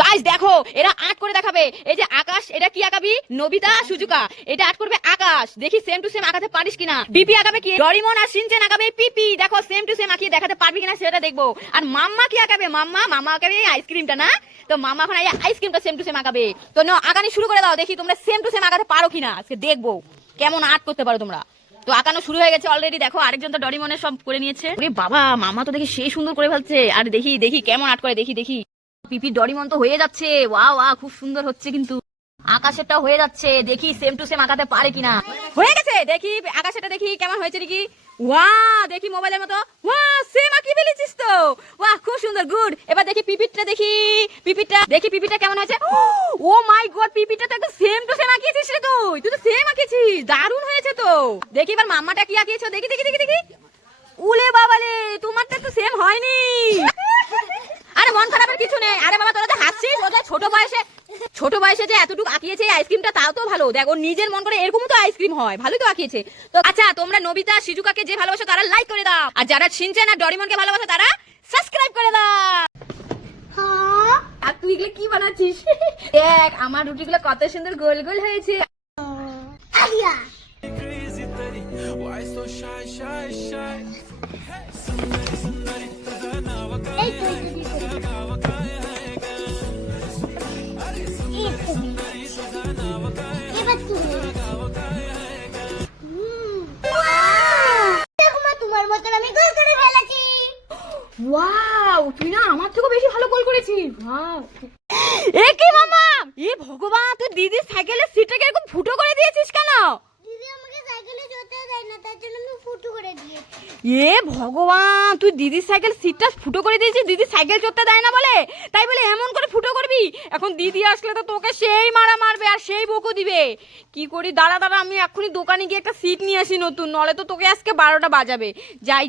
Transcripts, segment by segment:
Guys দেখো এরা art করে দেখাবে। এই যে আকাশ, এটা কি আঁকাবি? নবিতা সুজুকা। এটা আর্ট করবে আকাশ। দেখি সেম টু সেম আঁকাতে পারিস কিনা। পিপি আঁকাবে কি? ডরিমন আর শিনচেন আঁকাবে পিপি। দেখো সেম টু সেম আঁকিয়ে দেখাতে পারবি কিনা সেটা দেখবো। আর মাম্মা কি আঁকাবে? মাম্মা আঁকাবে এই আইসক্রিমটা না? তো মাম্মা এখন এই আইসক্রিমটা সেম টু সেম আঁকাবে। তো নাও আঁকানি শুরু করে দাও, দেখি তোমরা সেম টু সেম আঁকাতে পারো কিনা। আজকে দেখবো কেমন আর্ট করতে পারো তোমরা। তো আঁকানো শুরু হয়ে গেছে অলরেডি। দেখো আরেকজন তো ডরিমনের সব করে নিয়েছে। ওরে বাবা, মাম্মা তো দেখি সেই সুন্দর করে ফেলছে। আর দেখি কেমন আর্ট করে, দেখি পিপি ডরিমন তো হয়ে যাচ্ছে। ওয়া খুব সুন্দর হচ্ছে কিন্তু। আকাশেরটাও হয়ে যাচ্ছে, দেখি সেম টু সেম আঁকাতে পারে কিনা। হয়ে গেছে, দেখি আকাশেরটা দেখি কেমন হয়েছে নাকি। ওয়া দেখি মোবাইলের মতো। ওয়া সেম আঁকি ফেলেছিস তো। ওয়া খুব সুন্দর, গুড। এবার দেখি পিপিটা, দেখি পিপিটা কেমন হয়েছে। ও মাই গড, পিপিটা তো একদম সেম টু সেম আঁকিয়েছিস রে তুই। তুই তো সেম আঁকিয়েছিস, দারুণ হয়েছে তো। দেখি এবার মাম্মাটা কি আঁকিয়েছো, দেখি। উলে বাবালে, তোমারটা তো সেম হয়নি। আরে মন খারাপের কিছু নেই। আরে বাবা তোরা তো হাসছিস, ওদের ছোট বয়সে যে এতটুকু আঁকিয়েছে আইসক্রিমটা, তাও তো ভালো। দেখ ওর নিজের মন করে এরকম তো আইসক্রিম হয়, ভালোই তো আঁকিয়েছে। তো আচ্ছা, তোমরা নবিতা শিজুকাকে যে ভালোবাসো তারা লাইক করে দাও, আর যারা শিনচেন আর ডরিমনকে ভালোবাসো তারা সাবস্ক্রাইব করে দাও। আর তুই এগুলো কি বানাচ্ছিস? দেখ আমার রুটিগুলো কত সুন্দর গোল গোল হয়েছে। ওয়াও, তুই না আমার থেকেও বেশি ভালো গোল করেছিস। ওয়াও, এ কি মামা, এ ভগবান, তুই দিদির সাইকেলের সিটটাকে এরকম ফুটো করে দিয়েছিস কেন? দিদি আমাকে সাইকেলে চড়তে দেয় না, তার জন্য আমি ফুটো করে দিয়েছি। এ ভগবান, তুই দিদির সাইকেল সিটটা ফুটো করে দিয়েছিস। দিদি সাইকেল চড়তে দেয় না বলে, তাই বলে এমন করে ফুটো করবি? এখন দিদি আসলে তো তোকে সেই মারা মারবে আর সেই বকু দিবে। কি করি, দাঁড়া আমি এক্ষুনি দোকানে গিয়ে একটা সিট নিয়ে আসি নতুন, নলে তো তোকে আজকে 12টা বাজাবে। যাই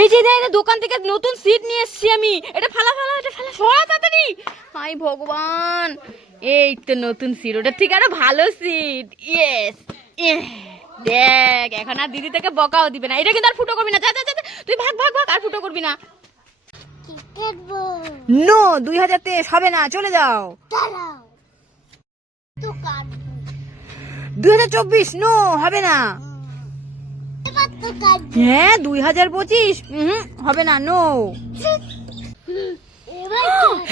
এই যে দোকান থেকে নতুন সিট নিয়ে এসেছি আমি। এটা ফালা সরা তাড়াতাড়ি। হাই ভগবান, এই তো নতুন সিট, ওটা ঠিক আরো ভালো সিট। ইয়েস, দেখ এখন আর দিদি থেকে বকাও দিবে না। এটা কিন্তু আর ফুটো করবি না, যা তুই ভাগ আর ফুটো করবি না। নো, 2023 হবে না, চলে যাও। 2024 নো, হবে না। হ্যাঁ 2025 হবে না, নো।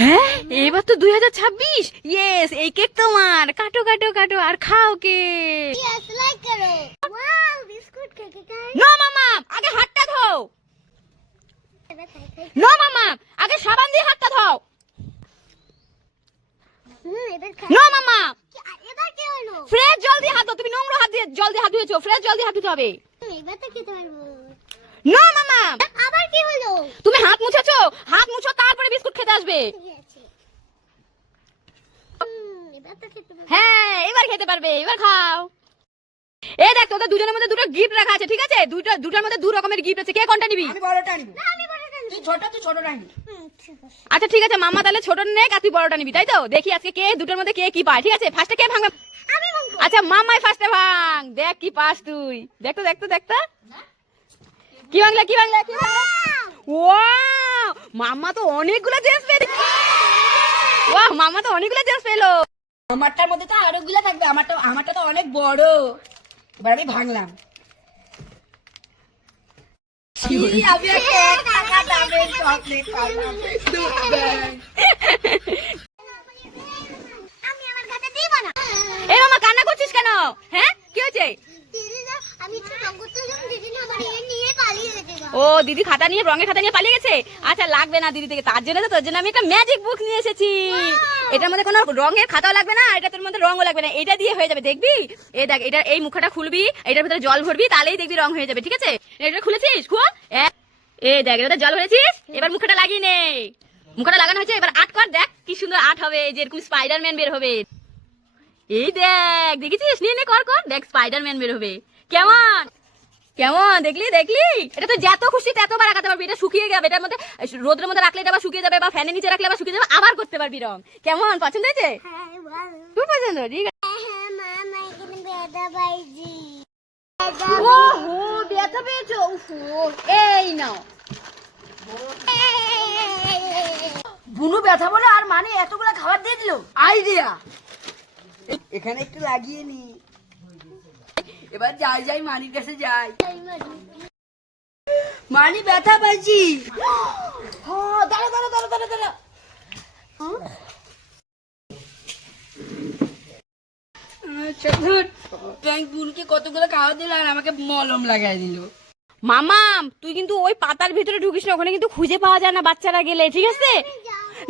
হ্যাঁ এবার তো 2026। ইয়েস, এই কেক তোমার। কাটো আর খাও কেক। নো মামা, আগে হাতটা ধোও। নো মামা, আগে সাবান দিয়ে হাতটা ধোও। নো মামা, এবার কি হলো? ফ্রেশ জল দিয়ে হাত ধো। তুমি নোংরা হাত দিয়ে জল দিয়ে হাত ধুয়েছো, ফ্রেশ জল দিয়ে হাত ধুতে হবে। এবার তো খেতে পারবো। নো মামা, আবার কি হলো? তুমি হাত মুছেছো, হাত মুছো তারপরে বিস্কুট খেতে আসবে। এবার তো খেতে পারবো। হ্যাঁ এবার খেতে পারবে, এবার খাও। এই দেখ তোদের দুজনের মধ্যে দুটো গিফট রাখা আছে, ঠিক আছে? দুটোর মধ্যে দু রকমের গিফট আছে। কে কোনটা নিবি? আমি বড়টা নিব। না আমি বড়টা নিব। তুই ছোটটা নিবি। ঠিক আছে। আচ্ছা ঠিক আছে, মাম্মা তাহলে ছোট নে, আর তুই বড়টা নিবি, তাই তো? দেখি আজকে কে দুটোর মধ্যে কে কি পায়। ঠিক আছে, ফার্স্টে কে ভাঙবে? আমি ভাঙবো। আচ্ছা মাম্মাই ফার্স্টে ভাঙ, দেখ কি পাস তুই। দেখ তো কি ভাঙলা। ওয়াও, মাম্মা তো অনেকগুলো জিনিস পেল। আমারটার মধ্যে তো আরো গুলা থাকবে। আমারটা তো অনেক বড়। এবার আমি ভাঙলাম। আমি একটা 1 টাকা দামের চকলেট পাইলাম। আমি আমার কাছে দিব না। এই মামা কান্না করছিস কেন? হ্যাঁ কি হয়েছে? দিদি না, আমি একটু রং করতে যাবো, দিদি না আবার এ নিয়ে পালিয়ে গেছে। ও দিদি রঙের খাতা নিয়ে পালিয়ে গেছে। আচ্ছা লাগবে না দিদি থেকে, তার জন্য তো তোর জন্য আমি একটা ম্যাজিক বুক নিয়ে এসেছি। এটার মধ্যে কোনো রঙের খাতাও লাগবে না, এটা তোর মধ্যে রঙও লাগবে না, এটা দিয়ে হয়ে যাবে। দেখবি, এই দেখ, এটা এই মুখটা খুলবি, এটার ভিতরে জল ভরবি, তাহলেই দেখবি রং হয়ে যাবে। ঠিক আছে, এটা খুলেছিস? খুল। এই দেখ, এটাতে জল ভরেছিস, এবার মুখটা লাগিয়ে নে। মুখটা লাগানো হয়েছে, এবার আর্ট কর। দেখ কি সুন্দর আর্ট হবে, যে এরকম স্পাইডারম্যান বের হবে। এই দেখ, দেখেছিস? নে কর, দেখ স্পাইডারম্যান বের হবে। কেমন দেখলি? এটা তো যত খুশি ততবার আঁকাতে পারবি। এটা শুকিয়ে যাবে, এটার মধ্যে রোদের মধ্যে রাখলে এটা আবার শুকিয়ে যাবে, বা ফ্যানের নিচে রাখলে আবার শুকিয়ে যাবে, আবার করতে পারবি রং। কেমন, পছন্দ হয়েছে? হ্যাঁ ভালো। খুব পছন্দ, ঠিক আছে। হ্যাঁ মামা এখানে ব্যথা পাইছি। ওহো, ব্যথা পেয়েছো? এই নাও। বুনু ব্যথা বলে আর মানে এতগুলা খাবার দিয়ে দিল। আইডিয়া, এখানে একটু লাগিয়ে নি। এবার যাই যাই মানির কাছে যাই। মানি ব্যথা পাইছি। দাঁড়া দাঁড়া দাঁড়া দাঁড়া দাঁড়া। আচ্ছা ধর, ট্যাঙ্ক বুনকে কতগুলো খাওয়া দিল আর আমাকে মলম লাগাই দিল। মামাম তুই কিন্তু ওই পাতার ভিতরে ঢুকিস না, ওখানে কিন্তু খুঁজে পাওয়া যায় না বাচ্চারা গেলে, ঠিক আছে?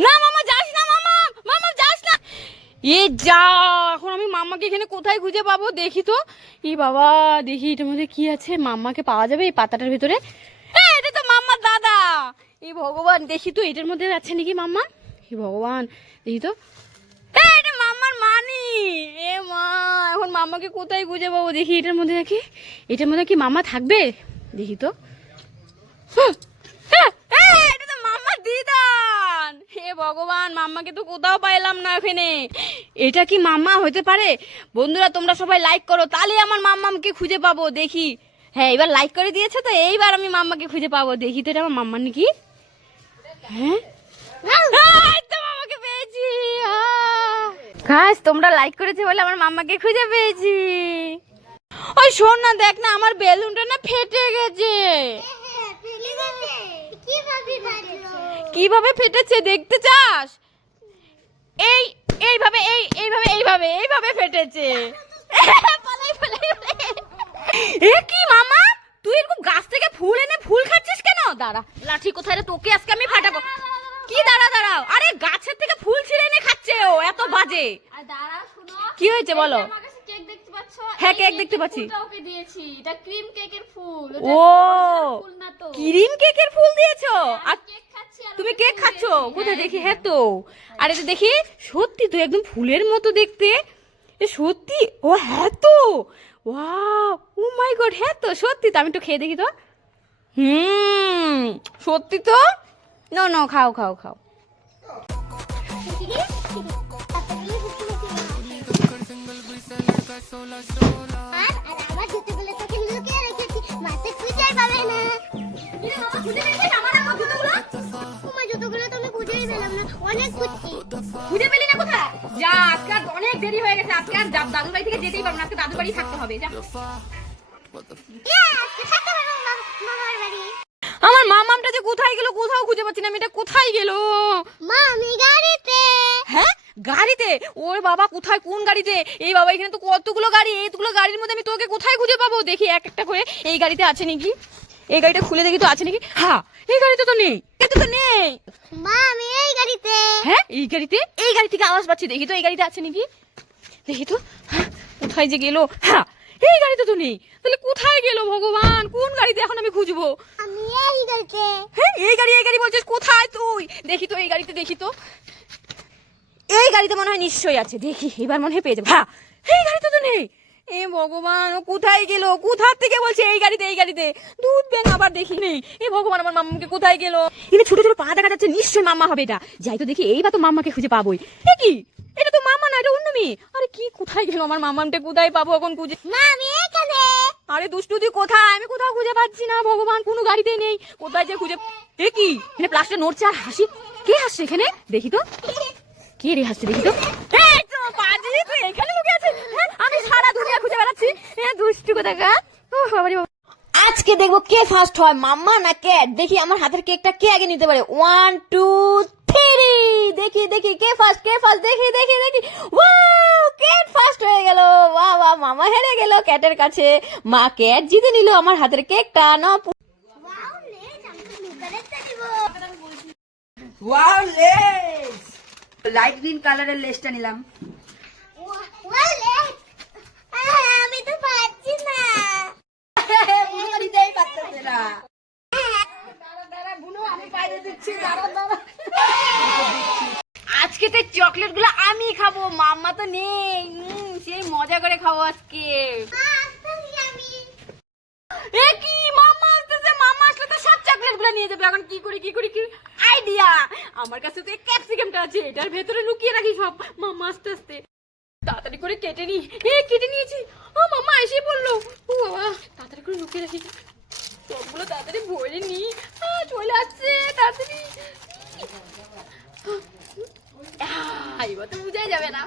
না মামা যাস না, মামা মামা যাস না। এ যা, এখন আমি মাম্মাকে এখানে কোথায় খুঁজে পাবো? দেখি তো, ই বাবা, দেখি এটার মধ্যে কি আছে। মাম্মাকে পাওয়া যাবে এই পাতাটার ভিতরে? এটা তো মাম্মার দাদা। এই ভগবান, দেখি তো এটার মধ্যে আছে নাকি মাম্মা। হে ভগবান, দেখি তো। এটা মাম্মার মানি। এ মা, এখন মাম্মাকে কোথায় খুঁজে পাবো? দেখি এটার মধ্যে, দেখি এটার মধ্যে কি মাম্মা থাকবে, দেখি তো। এটা তো মাম্মার দিদান। হে ভগবান, মাম্মাকে তো কোথাও পাইলাম না এখানে। এটা কি মাম্মা হতে পারে? বন্ধুরা তোমরা সবাই লাইক করো, তাহলে আমার মাম্মাকে খুঁজে পাবো। দেখি, হ্যাঁ এবার লাইক করে দিয়েছে তো, এইবার আমি মাম্মাকে খুঁজে পাবো। দেখি তো এটা আমার মাম্মা নাকি। হ্যাঁ তো মাম্মাকে পেয়েছি। গাইস তোমরা লাইক করেছো বলে আমার মাম্মাকে খুঁজে পেয়েছি। ওই শোন না, দেখ না আমার বেলুনটা না ফেটে গেছে। কিভাবে ফেটেছে দেখতে চাস? এইভাবে এইভাবে ফেটেছে। এ কি মামা, তুই এরকম গাছ থেকে ফুল এনে ফুল খাচ্ছিস কেন? দাঁড়া, লাঠি কোথায় রে, তোকে আজকে আমি ফাটাবো। কি দাঁড়াও, আরে গাছের থেকে ফুল ছিঁড়ে এনে খাচ্ছে ও, এত বাজে। কি হয়েছে বলো? হ্যাঁ কেক দেখতে পাচ্ছি। ও ক্রিম কেকের ফুল দিয়েছো? আর তুমি কেক খাচ্ছো কোথায় দেখি? হ্যাঁ তো, আরে তো দেখি সত্যি তো একদম ফুলের মতো দেখতে। সত্যি, ও হ্যাঁ তো, ওয়াও, ও মাই গড, হ্যাঁ তো সত্যি তো। আমি একটু খেয়ে দেখি তো। সত্যি তো। নো খাও খাও খাও। খুঁজে পেলি না কোথায়? যা, আজকে আর অনেক দেরি হয়ে গেছে, আজকে আর দাদুর বাড়ি থেকে যেতেই পারবো না, আজকে দাদুর বাড়ি থাকতে হবে। যা, আমার মামামটা যে কোথায় গেল, কোথাও খুঁজে পাচ্ছি না আমি। এটা কোথায় গেল? মামি গাড়িতে। হ্যাঁ গাড়িতে? ওর বাবা, কোথায়, কোন গাড়িতে? এই বাবা, এখানে তো কতগুলো গাড়ি, এইগুলো গাড়ির মধ্যে আমি তোকে কোথায় খুঁজে পাবো? দেখি এক একটা করে। এই গাড়িতে আছে নাকি? এই গাড়িটা খুলে দেখি তো আছে নাকি। হ্যাঁ, এই গাড়িতে তো নেই, এটা তো নেই। মামি এই গাড়িতে। হ্যাঁ এই গাড়িতে, এই গাড়ি থেকে আওয়াজ পাচ্ছি। দেখি তো এই গাড়িতে আছে নাকি, দেখি তো। হ্যাঁ, কোথায় যে গেল? হ্যাঁ এই গাড়িতে তো নেই, তাহলে কোথায় গেল ভগবান? কোন গাড়িতে এখন আমি খুঁজবো? আমি এই গাড়িতে। হ্যাঁ এই গাড়ি বলছিস? কোথায় তুই? দেখি তো এই গাড়িতে, দেখি তো। এই গাড়িতে মনে হয় নিশ্চয়ই আছে, দেখি এবার মনে হয় পেয়ে যাবো। হ্যাঁ এই গাড়িতে তো নেই। এ ভগবান, ও কোথায় গেল? কোথা থেকে বলছে এই গাড়িতে, এই গাড়িতে? দুধ ব্যাং আবার দেখি নেই। এ ভগবান, আমার মাম্মাকে কোথায় গেল? এখানে ছোট ছোট পা দেখা যাচ্ছে, নিশ্চয়ই মাম্মা হবে এটা। যাই তো দেখি, এইবার তো মাম্মাকে খুঁজে পাবোই। এ কি, এটা তো মাম্মা না, এটা অন্য মেয়ে। আরে কি, কোথায় গেল আমার মাম্মামটা? কোথায় পাবো এখন খুঁজে? মামি এখানে। আরে দুষ্টু, তুই কোথায়? আমি কোথাও খুঁজে পাচ্ছি না ভগবান, কোনো গাড়িতে নেই। কোথায় যে খুঁজে? এ কি, এখানে প্লাস্টার নড়ছে আর হাসি। কে হাসছে এখানে? দেখি তো, কে রে হাসছে? দেখি তো। এই তো পাজি, তুই এখানে লুকে আছিস? হ্যাঁ, আমি সারা দুনিয়া খুঁজে বেড়াচ্ছি। দুষ্টু কোথাকার। আজকে দেখবো কে ফার্স্ট হয়, মাম্মা না ক্যাট। দেখি আমার হাতের কেকটা কে আগে নিতে পারে। 1 2 3। দেখি দেখি কে ফার্স্ট, কে ফার্স্ট। দেখি দেখি দেখি, ওয়াও, ক্যাট ফার্স্ট হয়ে গেল। বাহ বাহ, মামা হেরে গেল ক্যাটের কাছে। মা, ক্যাট জিতে নিল আমার হাতের কেকটা। না ওয়াও, লেজ আমি তো লুকারেতে দিব। ওয়াও, লেস, লাইট গ্রিন কালারের লেসটা নিলাম। ওয়াও, লেজ। আমি তো পাচ্ছি না। বুনো দিতেই পারতেছে না। দাঁড়া বুনো, আমি বাইরে দিচ্ছি। দাঁড়া। আজকে তো চকলেট গুলো আমি খাবো, মাম্মা তো নেই। সেই মজা করে খাবো আজকে। আমি এ কি, মাম্মা আসতেছে। মাম্মা আসলে তো সব চকলেট গুলো নিয়ে যাবে। এখন কি করি কি আইডিয়া? আমার কাছে তো ক্যাপসিকামটা আছে, এটার ভেতরে লুকিয়ে রাখি সব। মাম্মা আস্তে আস্তে তাড়াতাড়ি করে কেটে নি। কেটে নিয়েছি। ও মাম্মা এসে বললো। ও বাবা, তাড়াতাড়ি করে লুকিয়ে রাখি সবগুলো, তাড়াতাড়ি ভরে নি। চলে আসছে তাড়াতাড়ি। এবার তো বুঝাই যাবে না।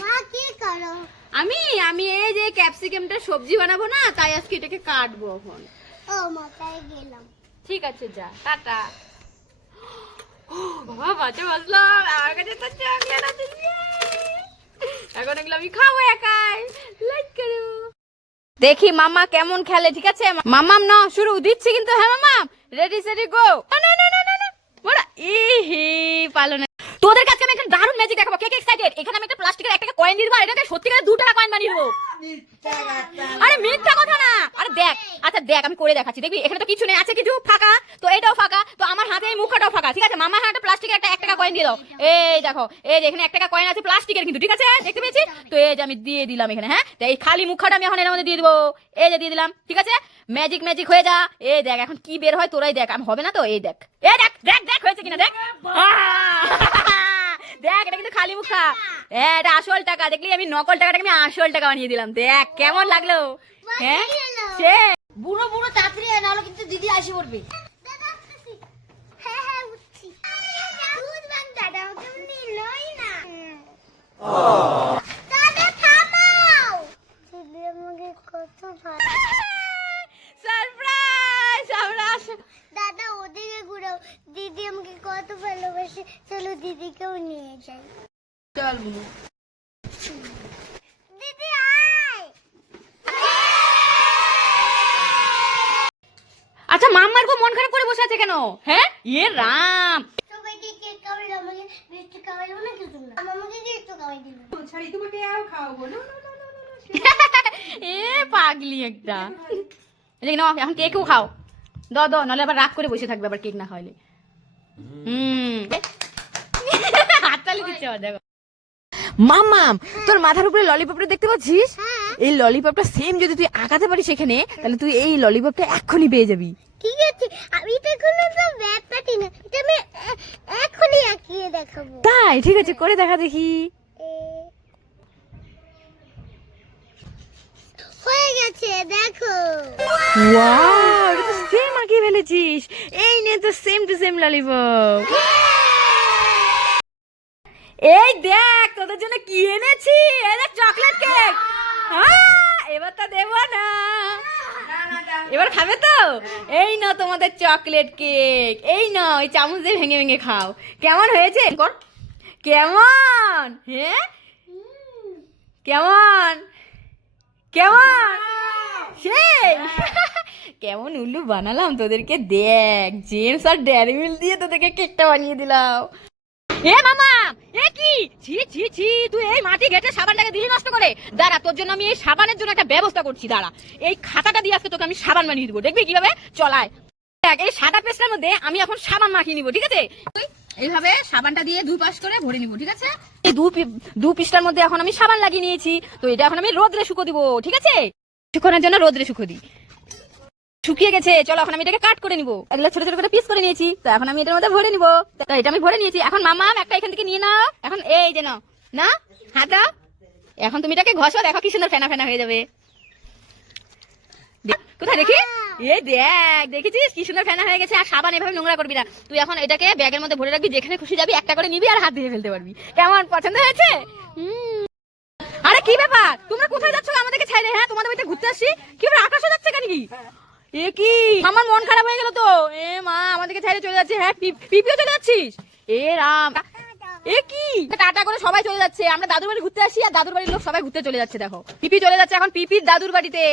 মা কি করো? আমি আমি এই যে ক্যাপসিকামটা সবজি বানাবো না, তাই আজকে এটাকে কাটবো এখন। ও মাথায় গেলাম। ঠিক আছে, যা, টাটা। বাবা বাঁচে বাঁচলাম, আমার কাছে তো চকলেট আছে। এখন এগুলো আমি খাবো একাই। লাইক করো। দেখি মামা কেমন খেলে, ঠিক আছে? মামাম না শুরু দিচ্ছি কিন্তু, হ্যাঁ মামাম, রেডি সেডি গো। না না না না না বড়া, ইহি পালো না। তোদের কাছে আমি একটা দারুণ ম্যাজিক দেখাবো, কে কে এক্সাইটেড? এখানে আমি একটা প্লাস্টিকের 1 টাকা কয়েন দিয়ে দেবো, আর এটাকে সত্যিকারের 2 টাকা কয়েন বানিয়ে দেবো। আরে মিথ্যা কথা না। আরে দেখ, আচ্ছা দেখ আমি করে দেখাচ্ছি, দেখবি এখানে তো কিছু নেই, আছে কিছু ফাঁকা, তো এটাও ফাঁকা, তো আমার হাতে এই মুখাটাও ফাঁকা, ঠিক আছে? মামার হাতে প্লাস্টিকের একটা 1 টাকা কয়েন দিয়ে দাও। এই দেখো, এই যে এখানে 1 টাকা কয়েন আছে প্লাস্টিকের কিন্তু, ঠিক আছে? দেখতে পেয়েছি তো, এই যে আমি দিয়ে দিলাম এখানে, হ্যাঁ? তো এই খালি মুখাটা আমি এখন এর মধ্যে দিয়ে দেবো, এই যে দিয়ে দিলাম, ঠিক আছে? ম্যাজিক ম্যাজিক হয়ে যা। এই দেখ এখন কি বের হয়, তোরাই দেখ, আমি হবে না তো। এই দেখ, এই দেখ দেখ দেখ হয়েছে কিনা দেখ। দেখ এটা কিন্তু খালি মুখা, হ্যাঁ এটা আসল টাকা। দেখলি আমি নকল টাকাটাকে আমি আসল টাকা বানিয়ে দিলাম, দেখ কেমন লাগলো? হ্যাঁ সে বুড়ো বুড়ো তাড়াতাড়ি আয়, নাহলে কিন্তু দিদি আসে পড়বে। দাদা আসতেছি। হ্যাঁ হ্যাঁ উঠছি। দুধ বান দাদা ওকে নিলই না। দাদা থামাও। দিদি আমাকে কত ভালো। সারপ্রাইজ, আমরা দাদা ওদিকে ঘুরাও, দিদি আমাকে কত ভালোবাসে, চলো দিদিকেও নিয়ে যাই। চল বুনু। দিদি আয়। আচ্ছা মাম্মার গো মন খারাপ করে বসে আছে কেন? হ্যাঁ এ রাম, সবাইকে কেক খাওয়াইলো, আমাকে মিষ্টি খাওয়াইলো না কিছু না। আমাকে কেক তো খাওয়াই দিল। ছাড়ি তোমাকে আর খাওয়াবো না। এ পাগলি একটা। এই নাও এখন কেকও খাও, দাও দাও, নাহলে আবার রাগ করে বসে থাকবে আবার কেক না খাওয়ালে। হাততালি দিচ্ছে আবার, দেখো। মাম্মাম তোর মাথার উপরে ললিপপটা দেখতে পাচ্ছিস? এই ললিপপটা সেম যদি তুই আঁকাতে পারিস এখানে, তাহলে তুই এই ললিপপটা এক্ষুনি পেয়ে যাবি। ঠিক আছে, আমি তো কোনো তো ব্যাপারই না, এটা আমি এখনই আঁকিয়ে দেখাবো। তাই ঠিক আছে, করে দেখা দেখি। হয়ে গেছে দেখো। ওয়াও, এটা তো সেম আঁকিয়ে ফেলেছিস। এই নে তো সেম টু সেম ললিপপ। এই দেখ তোদের জন্য কি এনেছি, এই দেখ চকলেট কেক। এবার তো দেবো না, এবার খাবে তো? এই না তোমাদের চকলেট কেক, এই না ওই চামচ দিয়ে ভেঙে ভেঙে খাও। কেমন হয়েছে? কর কেমন, হ্যাঁ কেমন কেমন সেই কেমন উল্লু বানালাম তোদেরকে, দেখ জেমস আর ডেয়ারি মিল্ক দিয়ে তোদেরকে কেকটা বানিয়ে দিলাম। এ মামা, এ কি ছি ছি ছি, তুই এই মাটি ঘেটে সাবানটাকে দিলি নষ্ট করে। দাঁড়া, তোর জন্য আমি এই সাবানের জন্য একটা ব্যবস্থা করছি, দাঁড়া। এই খাতাটা দিয়ে আজকে তোকে আমি সাবান বানিয়ে দিব, দেখবি কিভাবে চলায়। দেখ এই সাদা পেস্টটার মধ্যে আমি এখন সাবান মাখিয়ে নিব, ঠিক আছে? এইভাবে সাবানটা দিয়ে 2 পাশ করে ভরে নিব, ঠিক আছে? এই দু পিসটার মধ্যে এখন আমি সাবান লাগিয়ে নিয়েছি, তো এটা এখন আমি রোদ্রে শুকো দিব, ঠিক আছে? শুকোনোর জন্য রোদ্রে শুকো দিই। শুকিয়ে গেছে, চলো এখন আমি এটাকে কাট করে নিব। এগুলো ছোট ছোট করে পিস করে নিয়েছি, তো এখন আমি এটার মধ্যে ভরে নিব। তো এটা আমি ভরে নিয়েছি, এখন মামা একটা এখান থেকে নিয়ে নাও। এখন এই যে নাও না হাতা, এখন তুমি এটাকে ঘষো, দেখো কি সুন্দর ফেনা ফেনা হয়ে যাবে। কোথায় দেখি? এই দেখ, দেখেছিস কি সুন্দর ফেনা হয়ে গেছে। আর সাবান এভাবে নোংরা করবি না, তুই এখন এটাকে ব্যাগের মধ্যে ভরে রাখবি, যেখানে খুশি যাবি একটা করে নিবি আর হাত দিয়ে ফেলতে পারবি। কেমন পছন্দ হয়েছে? আরে কি ব্যাপার, তোমরা কোথায় যাচ্ছ আমাদেরকে ছাইরে? হ্যাঁ তোমাদের বাড়িতে ঘুরতে আসছি, কি ব্যাপার আকাশে যাচ্ছে কেন কি? এ কি, আমার মন খারাপ হয়ে গেল তো। এ মা আমাদেরকে ছাইরে চলে যাচ্ছে, হ্যাঁ পিপিও চলে যাচ্ছিস? এ রাম, এ কি টাটা করে সবাই চলে যাচ্ছে। আমরা দাদুর বাড়ি ঘুরতে আসি আর দাদুর বাড়ির লোক সবাই ঘুরতে চলে যাচ্ছে, দেখো পিপি চলে যাচ্ছে এখন পিপির দাদুর বাড়িতে।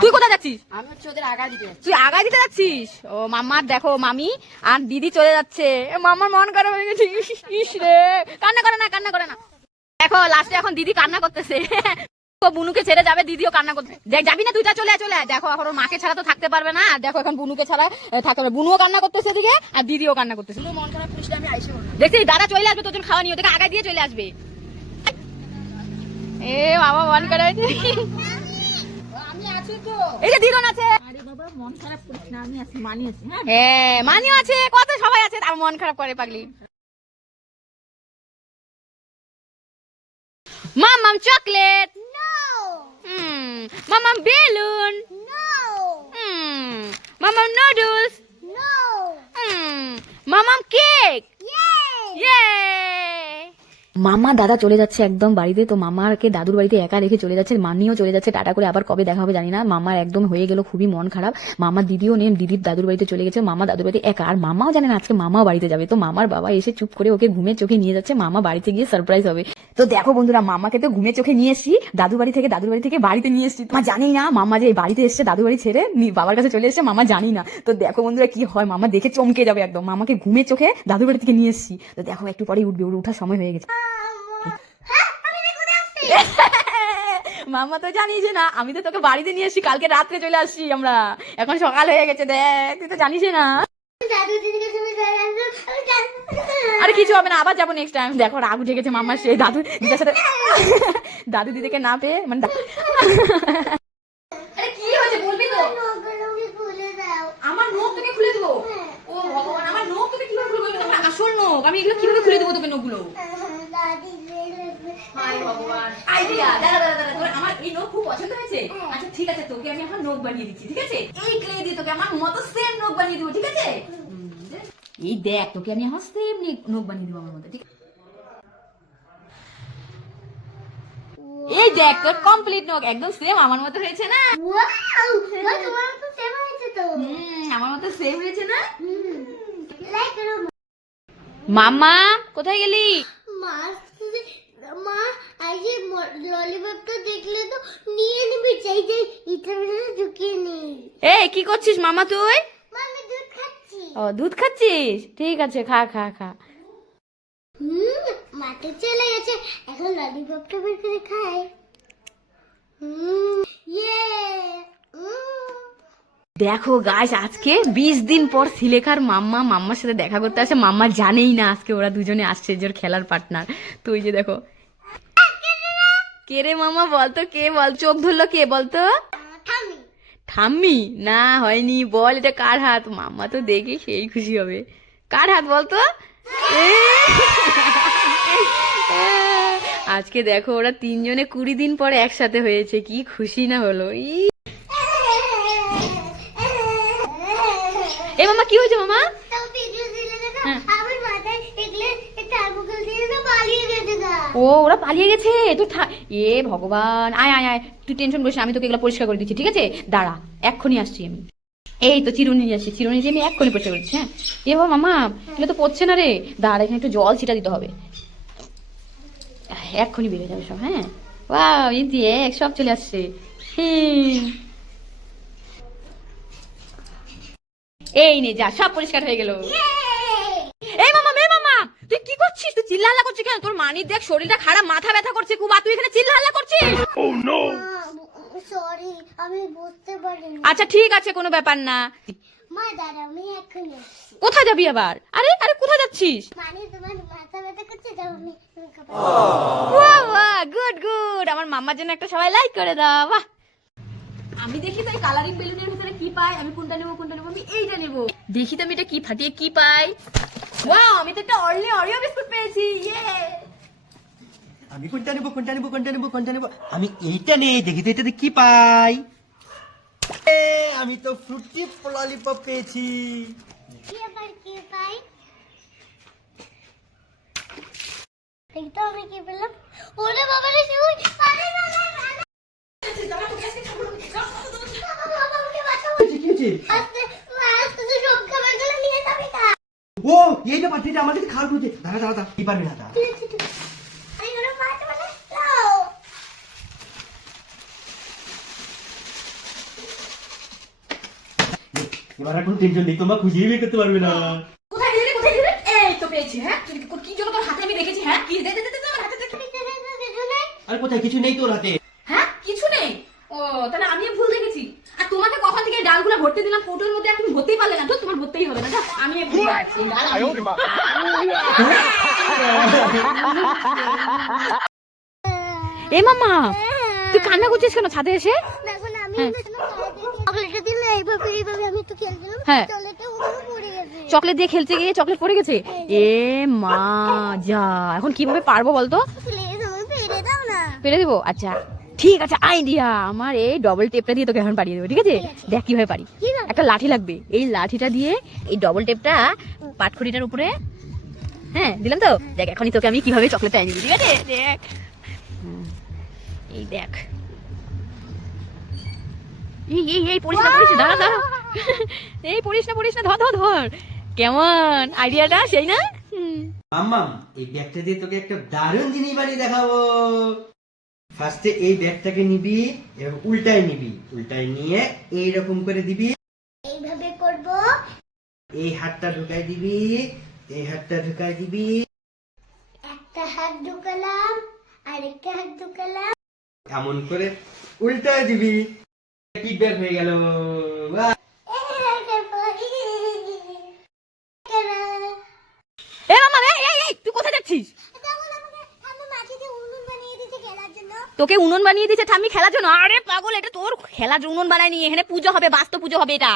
তুই কোথায় যাচ্ছিস? আমি হচ্ছে ওদের আগা দিতে যাচ্ছি। তুই আগা দিতে যাচ্ছিস? ও মাম্মার দেখো, মামি আর দিদি চলে যাচ্ছে। মাম্মার মন খারাপ হয়ে গেছে, ইস রে। কান্না করে না, কান্না করে না। দেখো লাস্টে এখন দিদি কান্না করতেছে। বুনুকে ছেড়ে যাবে, দিদিও কান্না করতে। দেখ যাবি না, তুইটা চলে চলে। দেখো এখন ওর মাকে ছাড়া তো থাকতে পারবে না, আর দেখো এখন বুনুকে ছাড়া থাকতে পারবে। বুনুও কান্না করতেছে এদিকে, আর দিদিও কান্না করতেছে। তুই মন খারাপ করিস না, আমি আইসে বলবো। দেখছিস দাদা চলে আসবে তোর জন্য খাওয়া নিয়ে, ওদেরকে আগায় দিয়ে চলে আসবে। এ বাবা মন খারাপ, আমি আছি তো। এই যে দিদন আছে। আরে বাবা মন খারাপ করিস না, আমি আছি, মানি আছে। হ্যাঁ মানিও আছে, কত সবাই আছে, আর মন খারাপ করে পাগলি। মামাম চকলেট, নো মামাম বেলুন, নো মামাম নুডলস, No. মামাম কেক ইয়ে মামা দাদা চলে যাচ্ছে একদম বাড়িতে, তো মামাকে দাদুর বাড়িতে একা রেখে চলে যাচ্ছে, মানিও চলে যাচ্ছে টাটা করে, আবার কবে দেখা হবে জানি না। মামার একদম হয়ে গেল খুবই মন খারাপ। মামার দিদিও নেই, দিদির দাদুর বাড়িতে চলে গেছে, মামা দাদুর বাড়িতে একা, আর মামাও জানে না আজকে মামাও বাড়িতে যাবে। তো মামার বাবা এসে চুপ করে ওকে ঘুমে চোখে নিয়ে যাচ্ছে, মামা বাড়িতে গিয়ে সারপ্রাইজ হবে। তো দেখো বন্ধুরা, মামাকে তো ঘুমে চোখে নিয়ে এসেছি, দাদুর বাড়ি থেকে বাড়িতে নিয়ে এসেছি। মা জানি না মামা যে বাড়িতে এসছে, দাদুর বাড়ি ছেড়ে বাবার কাছে চলে এসছে, মামা জানি না। তো দেখো বন্ধুরা কি হয়, মামা দেখে চমকে যাবে একদম। মামাকে ঘুমে চোখে দাদুর বাড়ি থেকে নিয়ে এসেছি, তো দেখো একটু পরেই উঠবে, ওর উঠার সময় হয়ে গেছে। মামা তো জানিস না, আমি তো তোকে বাড়িতে নিয়ে এসেছি, কালকে রাত্রে চলে আসছি আমরা, এখন সকাল হয়ে গেছে, দেখ তুই তো জানিস না। দাদু দিদিকে তুমি চলে আসো, আমি জানবো। আরে কিছু হবে না, আবার যাবো নেক্সট টাইম। দেখো রাগ উঠে গেছে মামার, সেই দাদু দিদার সাথে দাদু দিদিকে না পেয়ে মানে আরে কি হয়েছে বলবি তো? নখগুলোকে খুলে দাও। আমার নখ তোকে খুলে দেবো? ও ভগবান, আমার নখ তোকে কিভাবে খুলে দেবো? আমার আসল নখ, আমি এগুলো কিভাবে খুলে দেবো তোকে নখগুলো? দাদি লাগবে। হায় ভগবান, আইডিয়া। দাঁড়া দাঁড়া দাঁড়া, তোর আমার এই নখ খুব পছন্দ হয়েছে। আচ্ছা ঠিক আছে, তোকে আমি এখন নখ বানিয়ে দিচ্ছি, ঠিক আছে? এই ক্লে দিয়ে তোকে আমার মতো সেম নখ বানিয়ে দেবো, ঠিক আছে? এই দেখ, তোকে আমি এখন সেম নখ বানিয়ে দেবো আমার মতো, ঠিক আছে? এই দেখ তোর কমপ্লিট নখ একদম সেম আমার মতো হয়েছে না? ওয়াও, মা তোমার তো সেম হয়েছে তো। আমার মতো সেম হয়েছে না? লাইক করো। মামা কোথায় গেলি? মা মা আজ ললিপপটা দেখলে তো নিয়ে নিবি, চাই চাই ইটার ভিতরে ঢুকিয়ে নি। এই কি করছিস মামা তুই? মা আমি দুধ খাচ্ছি। ও দুধ খাচ্ছিস, ঠিক আছে খা খা খা। মাঠে চলে গেছে, এখন ললিপপটা বের করে খাই। ইয়ে দেখো গাইস, আজকে 20 দিন পর সিলেখার মাম্মার সাথে দেখা করতে আসে। মাম্মা জানেই না আজকে ওরা দুজনে আসছে, যে ওর খেলার পার্টনার। তো ওই যে দেখো, কে রে মামা বলতো, কে বল, চোখ ধরলো কে বলতো? ঠামি। ঠাম্মি না হয়নি, বল এটা কার হাত? মাম্মা তো দেখে সেই খুশি হবে। কার হাত বলতো? আজকে দেখো ওরা তিনজনে 20 দিন পরে একসাথে হয়েছে, কি খুশি না হলো। এ মামা কি হয়েছে মামা? তাও ভিডিও দিলে না, হ্যাঁ। আমার মাথায় দেখলে একটা আবুকল দিয়ে না পালিয়ে গেছে গা। ও ওরা পালিয়ে গেছে তো এ ভগবান, আয় আয় আয়, তুই টেনশন করিস না, আমি তোকে এগুলো পরিষ্কার করে দিচ্ছি, ঠিক আছে? দাঁড়া এক্ষুনি আসছি আমি। এই তো চিরুনি নিয়ে আসছি, চিরুনি দিয়ে আমি এক্ষুনি পরিষ্কার করে দিচ্ছি। হ্যাঁ এ বাবা মামা, এগুলো তো পড়ছে না রে, দাঁড়া এখানে একটু জল ছিটা দিতে হবে, এক্ষুনি বেরিয়ে যাবে সব। হ্যাঁ ওয়াও, এই দিয়ে সব চলে আসছে। এই নে যা, সব পরিষ্কার হয়ে গেল। এই মামা তুই কি করছিস? তুই চিল্লাহাল্লা করছিস কেন? তোর মানির দেখ শরীরটা খারাপ, মাথা ব্যথা করছে খুব, আর তুই এখানে চিল্লাহাল্লা করছিস? সরি, আমি বুঝতে পারিনি। আচ্ছা ঠিক আছে, কোনো ব্যাপার না। মা দাঁড়া, আমি এক্ষুনি আসছি। কোথায় যাবি আবার? আরে আরে কোথায় যাচ্ছিস? মানে তোমার মাথা ব্যথা করছে, যাও আমি খাবো। বাহ বাহ, গুড গুড। আমার মাম্মার জন্য একটা সবাই লাইক করে দাও। বাহ, আমি দেখি তো এই কালারিং বেলুনের ভিতরে কি পাই, আমি কোনটা নেবো আমি এইটা নেবো। দেখি তো আমি এটা কি ফাটিয়ে কি পাই। ওয়াও, আমি তো একটা অরিও বিস্কুট পেয়েছি। ইয়ে, আমি কোনটা নেব? আমি এইটা নেই, দেখি তো এটাতে কি পাই। আমি তো ফ্রুটি ললিপপ পেয়েছি। কি আবার কি পাই? এই তো আমি কি পেলাম? ওরে বাবা রে, শুই। আরে না না না। বাবা আমাকে বাঁচাও। কি হয়েছে? আস্তে আস্তে তো সব খাবারগুলো নিয়ে যাবি না। ও এইটা পাঠিয়ে আমাদের খাওয়ার হচ্ছে। দাঁড়া কি পারবে না। এইগুলো মাছ মানে লাও। এবার আর কোনো টেনশন নেই, তোমরা খুঁজেই বের করতে পারবে না। কোথায় দিলি? এই তো পেয়েছি। হ্যাঁ কি জন্য তোর হাতে আমি দেখেছি? হ্যাঁ কি দে আমার হাতে দেখে। আর কোথায় কিছু নেই তোর হাতে? হ্যাঁ কিছু নেই? ও তাহলে আমি ভুল দেখেছি। আর তোমাকে কখন থেকে ডালগুলো ভরতে দিলাম কৌটোর মধ্যে, তুমি ভরতেই পারলে না। তো তোমার ভরতেই হবে না, আমি ভুল আছি। এ মামা, তুই কান্না করছিস কেন ছাদে এসে? এখন আমি চকলেটটা দিলে এইভাবে আমি তো খেলছিলাম, হ্যাঁ। চকলেটটা ওখানে পড়ে গেছে। চকলেট দিয়ে খেলতে গিয়ে চকলেট পড়ে গেছে। এ মা যা, এখন কিভাবে পারবো বলতো? প্লিজ আমাকে পেরে দাও না। পেরে দেবো? আচ্ছা ঠিক আছে, আইডিয়া আমার, এই ডবল টেপটা দিয়ে তোকে এখন পাঠিয়ে দেবো, ঠিক আছে? দেখ কিভাবে পারি। কিভাবে? একটা লাঠি লাগবে, এই লাঠিটা দিয়ে এই ডবল টেপটা পাটখড়িটার উপরে, হ্যাঁ দিলাম তো। দেখ এখনই তোকে আমি কিভাবে চকলেটটা এনে দিই, ঠিক আছে? দেখ এই দেখ, এই পড়িস না, দাঁড়া দাঁড়া, এই পড়িস না, ধর ধর ধর। কেমন আইডিয়াটা, সেই না? মাম্মাম, এই ব্যাগটা দিয়ে তোকে একটা দারুণ জিনিস বানিয়ে দেখাবো। ফার্স্টে এই ব্যাগটাকে নিবি এবং উল্টায় নিবি, উল্টায় নিয়ে এইরকম করে দিবি, এইভাবে করব। এই হাতটা ঢুকাই দিবি, এই হাতটা ঢুকাই দিবি, একটা হাত ঢুকালাম, আরেকটা হাত ঢুকালাম। এমন করে উল্টায় দিবি, কি ব্যাগ হয়ে গেল। বাহ! এ মামা, এই তুই কোথায় যাচ্ছিস? তোকে উনুন বানিয়ে দিয়েছে ঠাম্মি খেলার জন্য? আরে পাগল, এটা তোর খেলার উনুন বানায়নি, এখানে পুজো হবে, বাস্তব পুজো হবে এটা।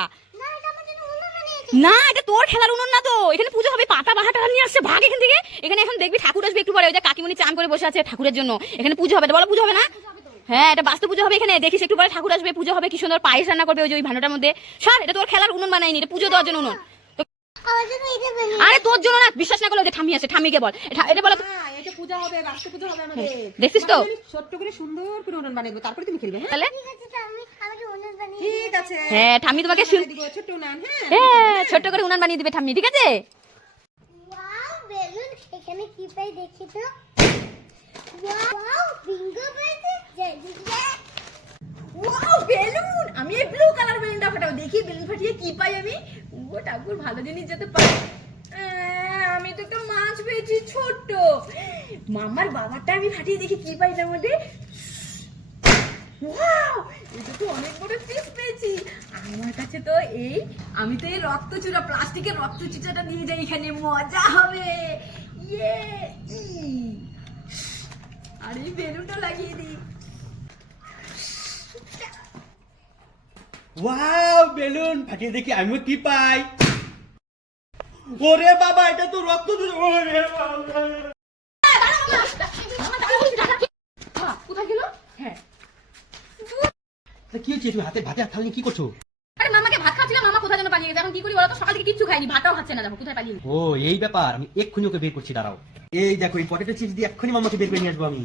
না, এটা তোর খেলার উনুন না তো, এখানে পুজো হবে। পাতা বাহাটা নিয়ে আসছে, ভাগ এখান থেকে। এখানে এখন দেখবি ঠাকুর আসবে একটু পরে, ওই যে কাকিমণি চান করে বসে আছে ঠাকুরের জন্য। এখানে পুজো হবে, বলো পুজো হবে না? হ্যাঁ, এটা বাস্তব পুজো হবে এখানে, দেখিস একটু পরে ঠাকুর আসবে, পুজো হবে, কি সুন্দর পায়েস রান্না করবে ওই যে ওই ভান্ডাটার মধ্যে। সর, এটা তোর খেলার উনুন বানায়নি, এটা পুজো দেওয়ার জন্য উনুন। আরে তোর জন্য না, বিশ্বাস না করলে ঠাম্মি আছে, ঠাম্মিকে বল এটা বলো। এটা পূজা হবে, বাস্তু পূজা হবে আমাদের। দেখছিস তো? ছোট্ট করে সুন্দর করে উনুন বানাবো, তারপরে তুমি খেলবে। হ্যাঁ তাহলে ঠিক আছে। হ্যাঁ, ঠাম্মি তোমাকে দিব ছোট্ট উনুন। হ্যাঁ, ছোট্ট করে উনান বানিয়ে দিবে ঠাম্মি, ঠিক আছে? ওয়াও, বেলুন এখানে কি পাই দেখি তো। ওয়াও, বিঙ্গো পাইছে, ওয়াও, বেলুন! আমি এই ব্লু কালার বেলুনটা ফাটাবো, দেখি বেলুন ফাটিয়ে কি পাই আমি। ও ঠাকুর, ভালো জিনিস যেতে পারে। আমি তো একটা মাছ পেয়েছি ছোট্ট। মামার বাবারটা আমি ফাটিয়ে দেখি কি পাই এটার মধ্যে। ওয়াও, এটা তো অনেক বড় চিজ পেয়েছি। আমার কাছে তো আমি তো এই রক্তচূড়া, প্লাস্টিকের রক্তচূড়াটা নিয়ে যাই, এখানে মজা হবে। ইয়ে, আর এই বেলুনটা লাগিয়ে দিই। ওয়াও, বেলুন ফাটিয়ে দেখি আমিও কি পাই। ওরে বাবা, এটা তো রক্ত। কোথায় গেল? হ্যাঁ, কি হচ্ছে, তুমি হাতে ভাতে হাত থাকলে কি করছো? আরে মামাকে ভাত খাচ্ছিলাম, মামা কোথায় যেন পালিয়ে গেছে। এখন কি করি বলো তো, সকাল থেকে কিচ্ছু খাইনি, ভাতটাও খাচ্ছে না, দেখো কোথায় পালিয়ে গেছে। ও এই ব্যাপার, আমি এক্ষুনি ওকে বের করছি, দাঁড়াও। এই দেখো, এই পটেটো চিপস দিয়ে এক্ষুনি মামাকে বের করে নিয়ে আসবো আমি।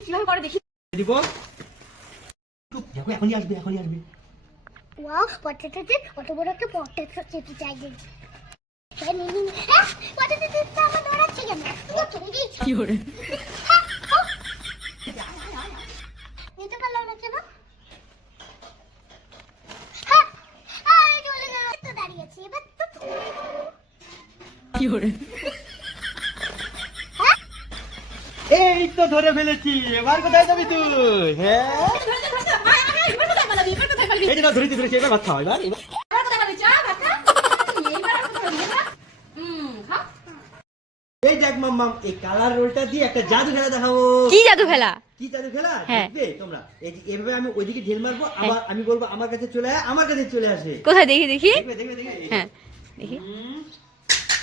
কিভাবে করে দেখি দিব, দেখো এখনই আসবে, এখনই আসবে। ওয়াও, পটেটো চিপ, কত বড় একটা পটেটো চিপ চাই দিন। পটেটো চিপটা আমার দৌড়াচ্ছে কেন? কি করে। নিতে পারলাম না কেন? হ্যাঁ, আরে চলে গেল, তো দাঁড়িয়ে আছি, এবার তো কি করে। এই তো ধরে ফেলেছি, এবার কোথায় যাবি তুই? হ্যাঁ, এই যে না, ধরেছি, এবার ভাত খাওয়া, এবার এই দেখ মাম্মাম, এই কালার রোলটা দিয়ে একটা জাদু খেলা দেখাবো। কি জাদু খেলা? কি জাদু খেলা হ্যাঁ। দেখবে তোমরা? এই যে এভাবে আমি ওইদিকে ঢেল মারবো, আবার আমি বলবো আমার কাছে চলে আয়, আমার কাছে চলে আসে। কোথায় দেখি দেখি। দেখবে। হ্যাঁ, দেখি।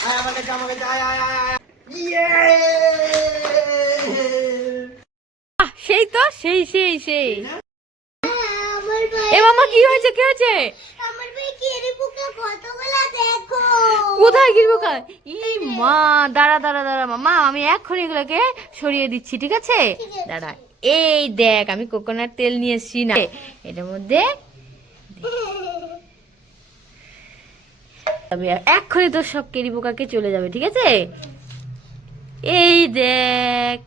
আয় আমার কাছে, আয়। ইয়ে! সেই তো, সেই। আমার ভাই, এ মামা, কি হয়েছে, কি হয়েছে? আমার ভাই কেড়ে পোকা কতগুলা দেখো। কোথায় গিরবো কার? ই মা, দাঁড়া মামা, আমি এক্ষুনি এগুলোকে সরিয়ে দিচ্ছি, ঠিক আছে? ঠিক আছে। দাঁড়া, এই দেখ, আমি কোকোনাট তেল নিয়ে এসছি না, এটার মধ্যে তবে এক্ষুনি তো সব কেরি পোকাকে চলে যাবে, ঠিক আছে? এই দেখ,